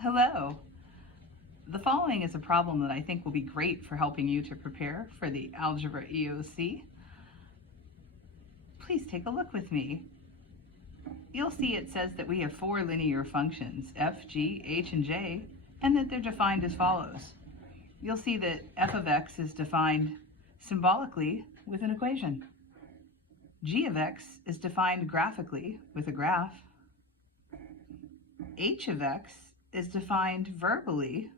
Hello. The following is a problem that I think will be great for helping you to prepare for the Algebra EOC. Please take a look with me. You'll see it says that we have four linear functions, f, g, h, and j, and that they're defined as follows. You'll see that f of x is defined symbolically with an equation. G of x is defined graphically with a graph. H of x is defined verbally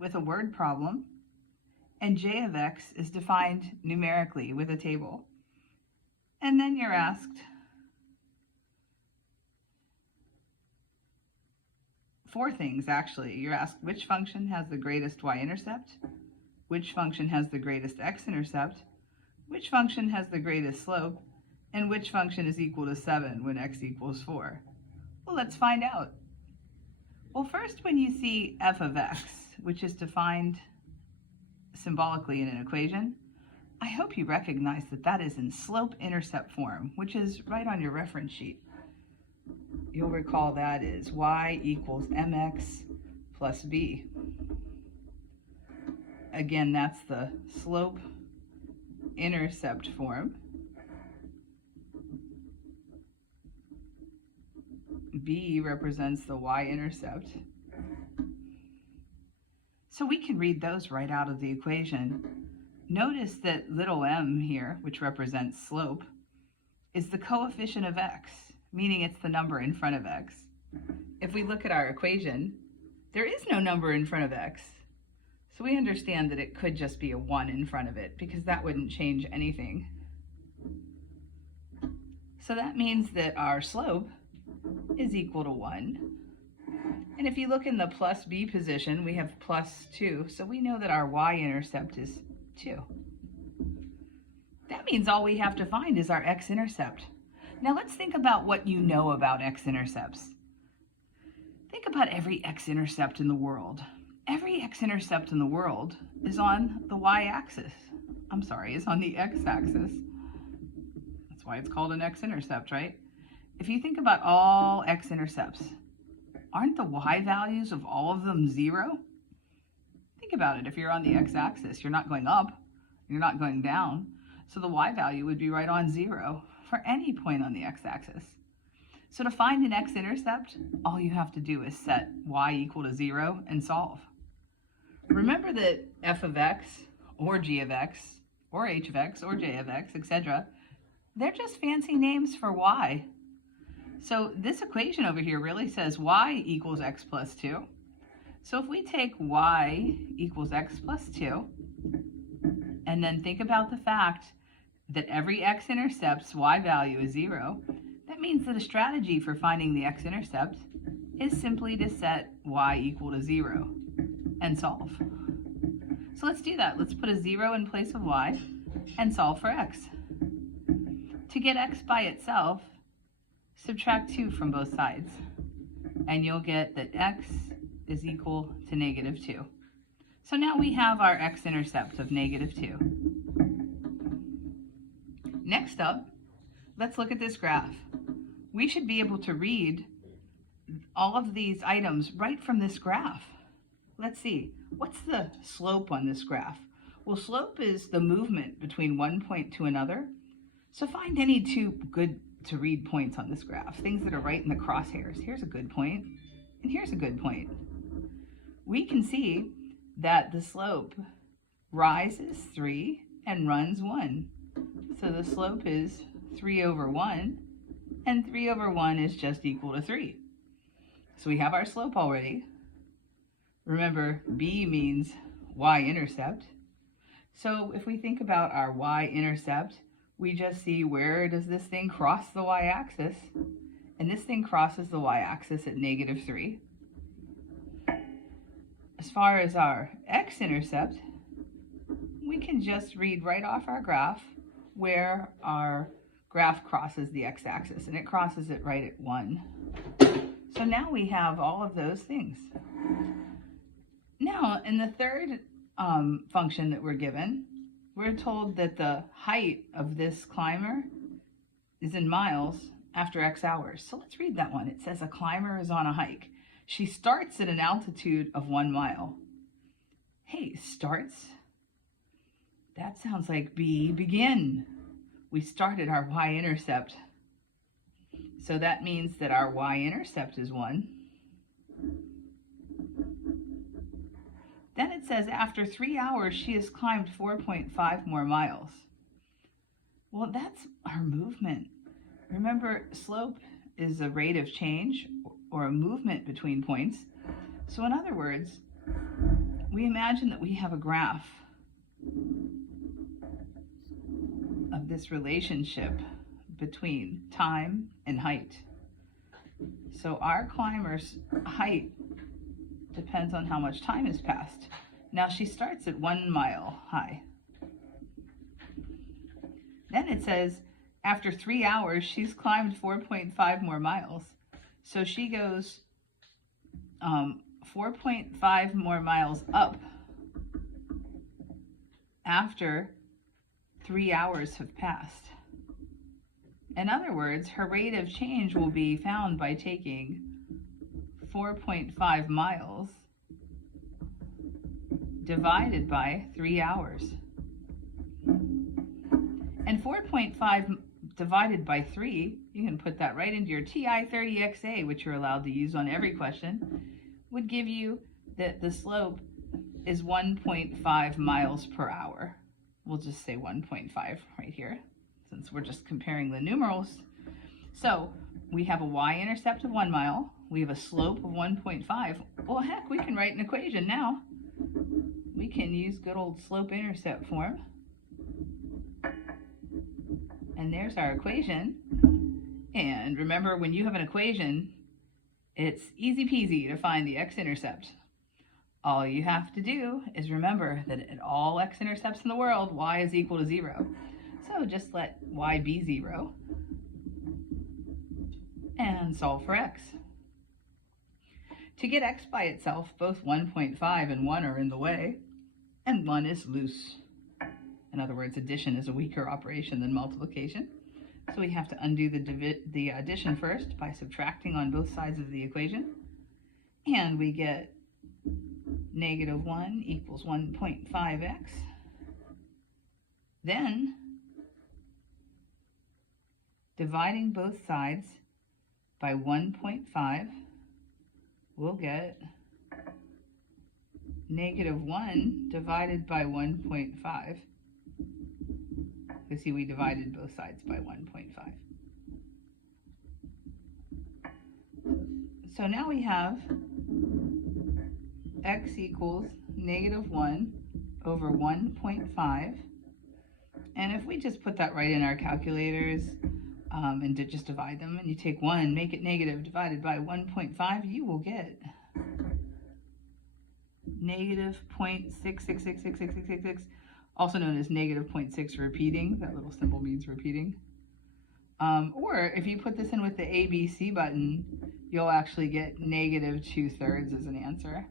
with a word problem, and j of x is defined numerically with a table. And then you're asked four things, actually. You're asked which function has the greatest y-intercept, which function has the greatest x-intercept, which function has the greatest slope, and which function is equal to 7 when x equals 4. Well, let's find out. Well, first, when you see f of x, which is defined symbolically in an equation, I hope you recognize that that is in slope-intercept form, which is right on your reference sheet. You'll recall that is y equals mx plus b. Again, that's the slope-intercept form. B represents the y-intercept. So we can read those right out of the equation. Notice that little m here, which represents slope, is the coefficient of x, meaning it's the number in front of x. If we look at our equation, there is no number in front of x. So we understand that it could just be a 1 in front of it, because that wouldn't change anything. So that means that our slope is equal to 1. And if you look in the plus b position, we have plus 2, so we know that our y-intercept is 2. That means all we have to find is our x-intercept. Now let's think about what you know about x-intercepts. Think about every x-intercept in the world. Every x-intercept in the world is on the y-axis. Is on the x-axis. That's why it's called an x-intercept, right? If you think about all x-intercepts, aren't the y values of all of them 0? Think about it. If you're on the x-axis, you're not going up, you're not going down, so the y value would be right on 0 for any point on the x-axis. So to find an x-intercept, all you have to do is set y equal to 0 and solve. Remember that f of x, or g of x, or h of x, or j of x, etc., they're just fancy names for y. So this equation over here really says y equals x plus 2. So if we take y equals x plus 2, and then think about the fact that every x-intercept's y value is 0, that means that a strategy for finding the x-intercept is simply to set y equal to 0 and solve. So let's do that. Let's put a 0 in place of y and solve for x. To get x by itself, subtract 2 from both sides, and you'll get that x is equal to -2. So now we have our x-intercept of -2. Next up, let's look at this graph. We should be able to read all of these items right from this graph. Let's see, what's the slope on this graph? Well, slope is the movement between one point to another. So find any two good to read points on this graph, things that are right in the crosshairs. Here's a good point, and here's a good point. We can see that the slope rises 3 and runs 1. So the slope is 3 over 1, and 3 over 1 is just equal to 3. So we have our slope already. Remember, b means y-intercept. So if we think about our y-intercept, we just see where does this thing cross the y-axis, and this thing crosses the y-axis at -3. As far as our x-intercept, we can just read right off our graph where our graph crosses the x-axis, and it crosses it right at 1. So now we have all of those things. Now, in the third function that we're given, we're told that the height of this climber is in miles after X hours. So let's read that one. It says a climber is on a hike. She starts at an altitude of 1 mile. Hey, starts? That sounds like begin. We started our y-intercept. So that means that our y-intercept is 1. Then it says after 3 hours, she has climbed 4.5 more miles. Well, that's our movement. Remember, slope is a rate of change or a movement between points. So in other words, we imagine that we have a graph of this relationship between time and height. So our climber's height depends on how much time has passed. Now she starts at 1 mile high. Then it says after 3 hours, she's climbed 4.5 more miles. So she goes 4.5 more miles up after 3 hours have passed. In other words, her rate of change will be found by taking 4.5 miles divided by 3 hours. And 4.5 divided by 3, you can put that right into your TI-30XA, which you're allowed to use on every question, would give you that the slope is 1.5 miles per hour. We'll just say 1.5 right here, since we're just comparing the numerals. So we have a y-intercept of 1 mile. We have a slope of 1.5. Well, heck, we can write an equation now. We can use good old slope-intercept form. And there's our equation. And remember, when you have an equation, it's easy peasy to find the x-intercept. All you have to do is remember that at all x-intercepts in the world, y is equal to 0. So just let y be 0 and solve for x. To get x by itself, both 1.5 and 1 are in the way, and 1 is loose. In other words, addition is a weaker operation than multiplication. So we have to undo the addition first by subtracting on both sides of the equation. And we get -1 equals 1.5x. Then, dividing both sides by 1.5, we'll get -1 divided by 1.5. You see, we divided both sides by 1.5. So now we have x equals -1 over 1.5. And if we just put that right in our calculators and just divide them, and you take 1, make it negative, divided by 1.5, you will get -0.6666666, also known as -0.6 repeating. That little symbol means repeating. Or if you put this in with the ABC button, you'll actually get -2/3 as an answer.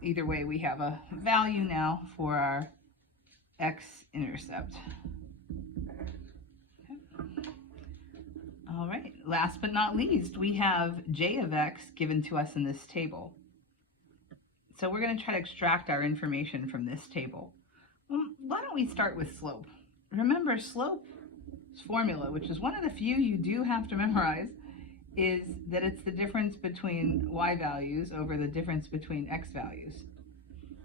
Either way, we have a value now for our x-intercept. Okay. All right, last but not least, we have j of x given to us in this table. So we're going to try to extract our information from this table. Why don't we start with slope? Remember, slope's formula, which is one of the few you do have to memorize, is that it's the difference between y values over the difference between x values,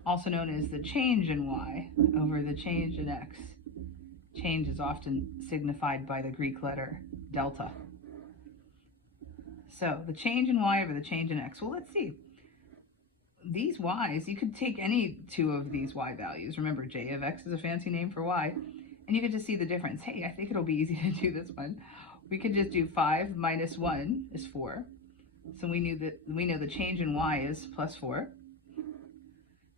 also known as the change in y over the change in x. Change is often signified by the Greek letter delta. So the change in y over the change in x. Well, let's see. These y's, you could take any two of these y values. Remember, j of x is a fancy name for y. And you could just see the difference. Hey, I think it'll be easy to do this one. We could just do 5 minus 1 is 4. So we know the change in y is plus 4.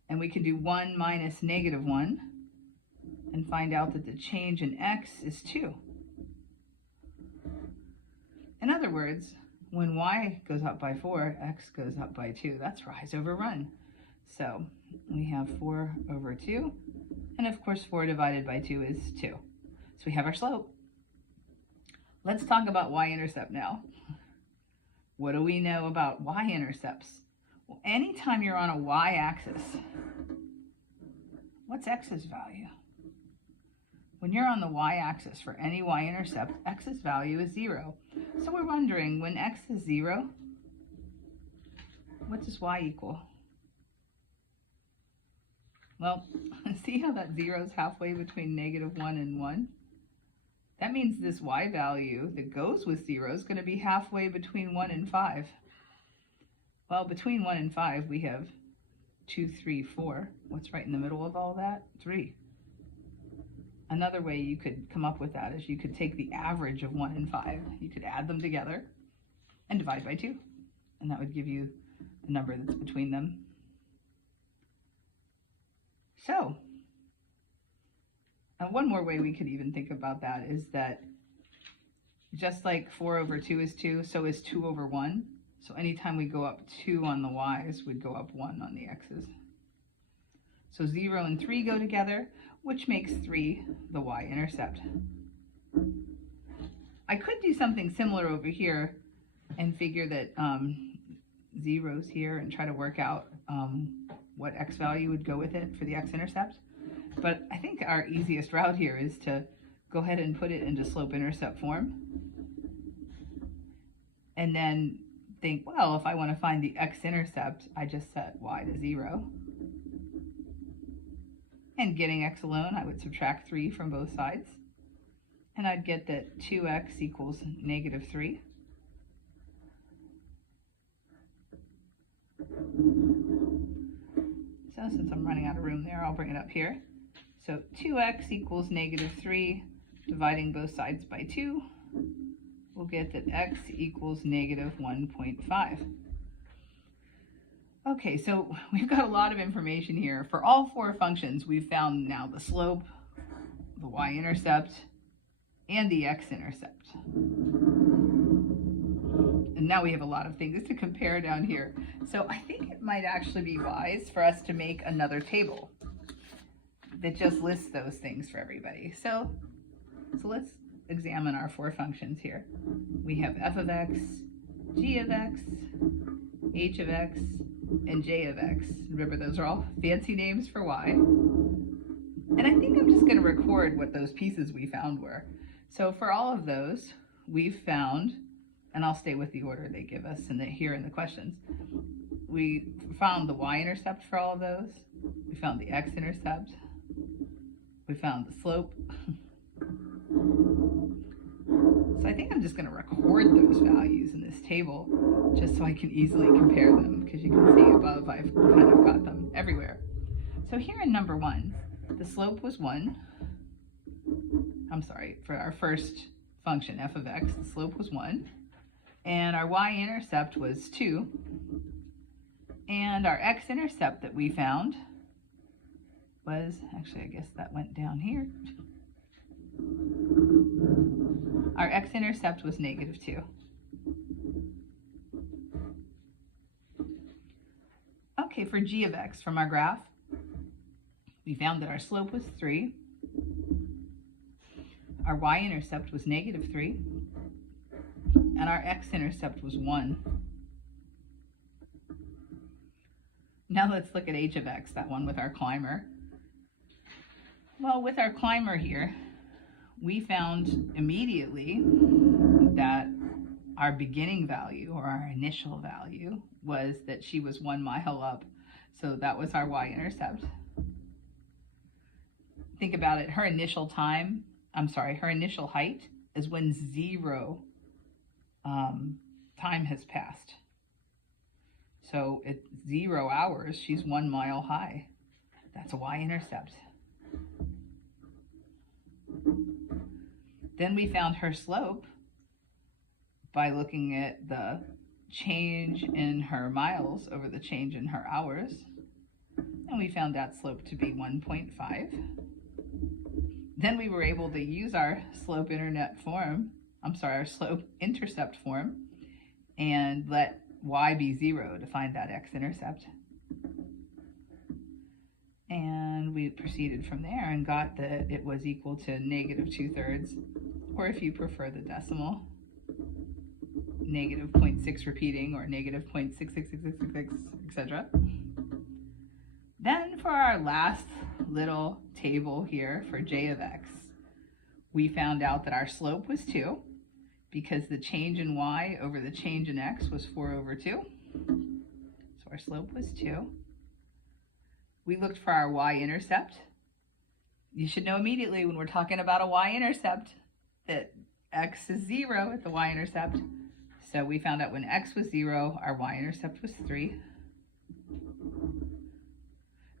And we can do 1 minus -1 and find out that the change in x is 2. In other words, when y goes up by 4, x goes up by 2. That's rise over run. So we have 4 over 2. And of course, 4 divided by 2 is 2. So we have our slope. Let's talk about y-intercept now. What do we know about y-intercepts? Well, anytime you're on a y-axis, what's x's value? When you're on the y-axis for any y-intercept, x's value is 0. So we're wondering, when x is 0, what does y equal? Well, see how that 0 is halfway between -1 and 1? That means this y value that goes with 0 is going to be halfway between 1 and 5. Well, between 1 and 5, we have 2, 3, 4. What's right in the middle of all that? 3. Another way you could come up with that is you could take the average of 1 and 5. You could add them together and divide by 2. And that would give you the number that's between them. So, one more way we could even think about that is that just like 4 over 2 is 2, so is 2 over 1. So anytime we go up 2 on the y's, we'd go up 1 on the x's. So 0 and 3 go together, which makes 3 the y-intercept. I could do something similar over here and figure that 0's here and try to work out what x value would go with it for the x-intercept. But I think our easiest route here is to go ahead and put it into slope-intercept form. And then think, well, if I want to find the x-intercept, I just set y to 0. And getting x alone, I would subtract 3 from both sides. And I'd get that 2x equals -3. So since I'm running out of room there, I'll bring it up here. So 2x equals -3, dividing both sides by 2, we'll get that x equals -1.5. Okay, so we've got a lot of information here. For all 4 functions, we've found now the slope, the y-intercept, and the x-intercept. And now we have a lot of things to compare down here. So I think it might actually be wise for us to make another table that just lists those things for everybody. So let's examine our 4 functions here. We have f of x, g of x, h of x, and j of x. Remember, those are all fancy names for y. And I think I'm just going to record what those pieces we found were. So for all of those, we've found, and I'll stay with the order they give us here in the questions, we found the y-intercept for all of those. We found the x-intercept. We found the slope. So I think I'm just going to record those values in this table just so I can easily compare them, because you can see above I've kind of got them everywhere. So here in number 1, the slope was 1. I'm sorry, for our first function, f of x, the slope was 1. And our y-intercept was 2. And our x-intercept that we found was, actually I guess that went down here. Our x-intercept was -2. Okay, for g of x from our graph, we found that our slope was 3. Our y-intercept was -3. And our x-intercept was 1. Now let's look at h of x, that one with our climber. Well, with our climber here, we found immediately that our beginning value, or our initial value, was that she was 1 mile up. So that was our y-intercept. Think about it, her initial height is when 0 time has passed. So at 0 hours, she's 1 mile high. That's a y-intercept. Then we found her slope by looking at the change in her miles over the change in her hours. And we found that slope to be 1.5. Then we were able to use our slope intercept form and let y be 0 to find that x-intercept. And we proceeded from there and got that it was equal to -2/3, or if you prefer the decimal, negative 0.6 repeating, or negative 0.66666, etc. Then for our last little table here for j of x, we found out that our slope was 2 because the change in y over the change in x was 4 over 2. So our slope was 2. We looked for our y-intercept. You should know immediately when we're talking about a y-intercept that x is 0 at the y-intercept. So we found out when x was 0, our y-intercept was 3.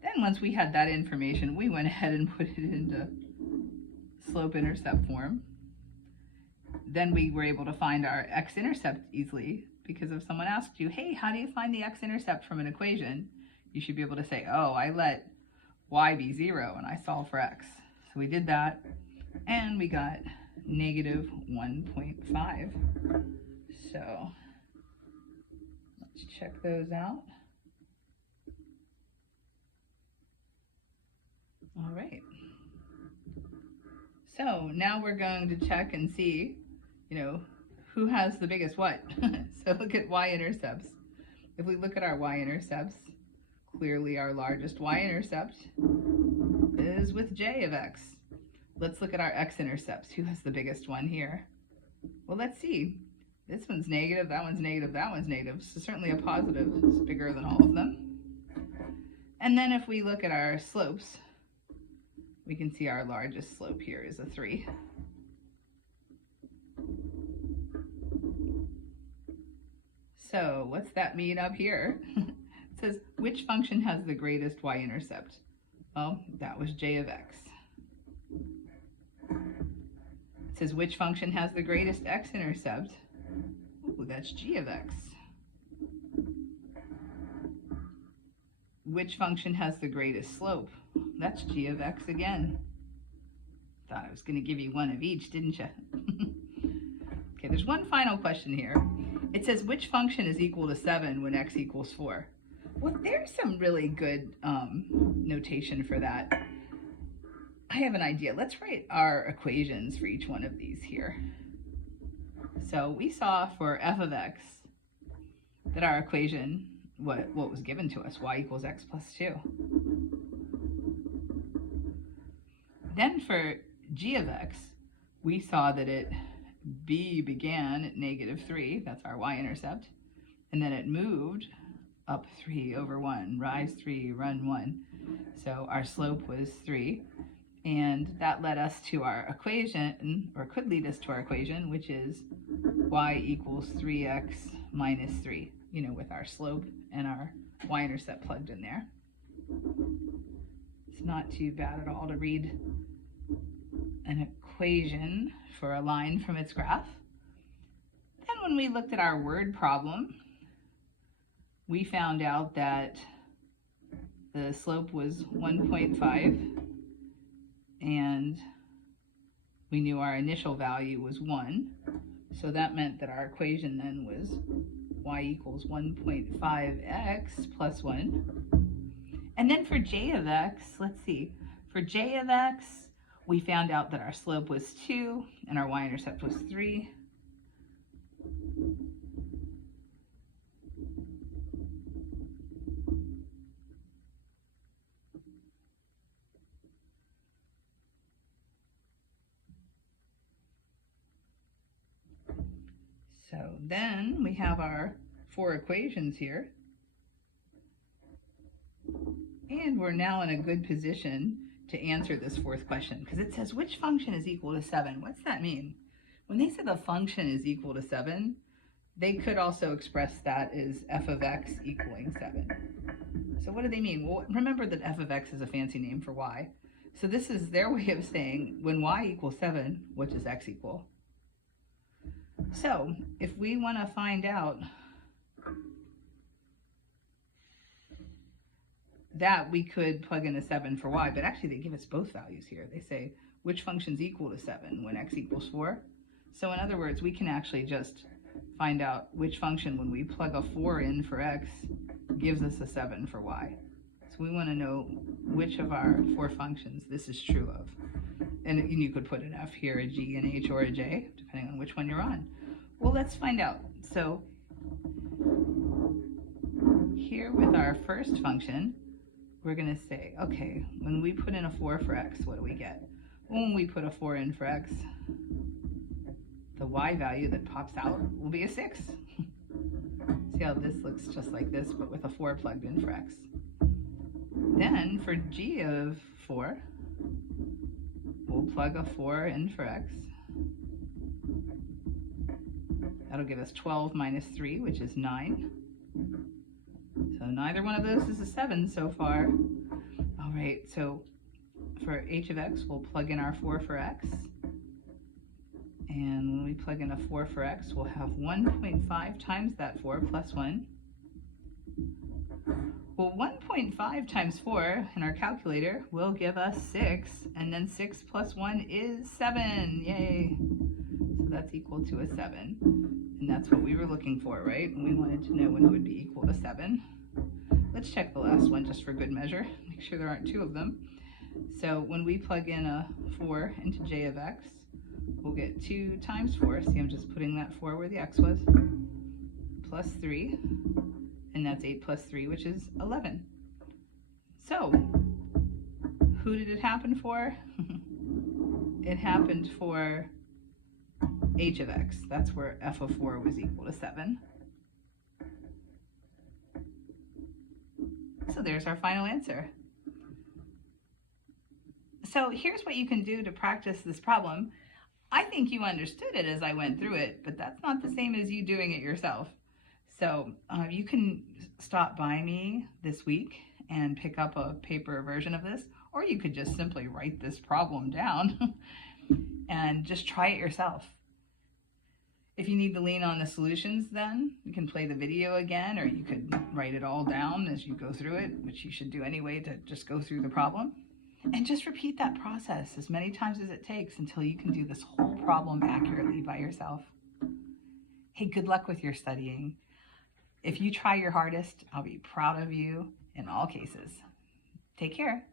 Then once we had that information, we went ahead and put it into slope-intercept form. Then we were able to find our x-intercept easily, because if someone asked you, hey, how do you find the x-intercept from an equation? You should be able to say, oh, I let y be 0 and I solve for x. So we did that, and we got negative 1.5. So let's check those out. All right. So now we're going to check and see, who has the biggest what. So look at y-intercepts. If we look at our y-intercepts, clearly our largest y-intercept is with j of x. Let's look at our x-intercepts. Who has the biggest one here? Well, let's see. This one's negative, that one's negative, that one's negative. So certainly a positive is bigger than all of them. And then if we look at our slopes, we can see our largest slope here is a 3. So what's that mean up here? It says, which function has the greatest y-intercept? Well, that was j of x. It says, which function has the greatest x-intercept? Ooh, that's g of x. Which function has the greatest slope? That's g of x again. Thought I was going to give you one of each, didn't you? Okay, there's one final question here. It says, which function is equal to 7 when x equals 4? Well, there's some really good notation for that. I have an idea. Let's write our equations for each one of these here. So we saw for f of x that our equation, what was given to us, y equals x plus 2. Then for g of x, we saw that b began at negative 3, that's our y-intercept, and then it moved up 3 over 1, rise 3, run 1. So our slope was 3, and that led us to our equation, or could lead us to our equation, which is y equals 3x minus 3, with our slope and our y-intercept plugged in there. It's not too bad at all to read an equation for a line from its graph. Then when we looked at our word problem, we found out that the slope was 1.5, and we knew our initial value was 1. So that meant that our equation then was y equals 1.5x plus 1. And then for j of x, let's see, for j of x, we found out that our slope was 2 and our y-intercept was 3. So then we have our 4 equations here. And we're now in a good position to answer this 4th question, because it says, which function is equal to 7? What's that mean? When they said the function is equal to 7, they could also express that as f of x equaling 7. So what do they mean? Well, remember that f of x is a fancy name for y. So this is their way of saying, when y equals 7, what does x equal? So if we want to find out that, we could plug in a 7 for y, but actually they give us both values here. They say which function's equal to 7 when x equals 4. So in other words, we can actually just find out which function, when we plug a 4 in for x, gives us a 7 for y. So we want to know which of our 4 functions this is true of. And you could put an f here, a g, an h, or a j, depending on which one you're on. Well, let's find out. So here with our first function, we're going to say, okay, when we put in a 4 for x, what do we get? When we put a 4 in for x, the y value that pops out will be a 6. See how this looks just like this, but with a 4 plugged in for x. Then for g of 4, we'll plug a 4 in for x. That'll give us 12 minus 3, which is 9. So neither one of those is a 7 so far. All right, so for h of x, we'll plug in our 4 for x. And when we plug in a 4 for x, we'll have 1.5 times that 4 plus 1. Well, 1.5 times 4 in our calculator will give us 6, and then 6 plus 1 is 7. Yay! So that's equal to a 7. And that's what we were looking for, right? And we wanted to know when it would be equal to 7. Let's check the last one just for good measure. Make sure there aren't two of them. So when we plug in a 4 into j of x, we'll get 2 times 4. See, I'm just putting that 4 where the x was. Plus 3. And that's 8 plus 3, which is 11. So, who did it happen for? It happened for h of x. That's where f of 4 was equal to 7. So there's our final answer. So here's what you can do to practice this problem. I think you understood it as I went through it, but that's not the same as you doing it yourself. So you can stop by me this week and pick up a paper version of this, or you could just simply write this problem down and just try it yourself. If you need to lean on the solutions, then you can play the video again, or you could write it all down as you go through it, which you should do anyway to just go through the problem. And just repeat that process as many times as it takes until you can do this whole problem accurately by yourself. Hey, good luck with your studying. If you try your hardest, I'll be proud of you in all cases. Take care.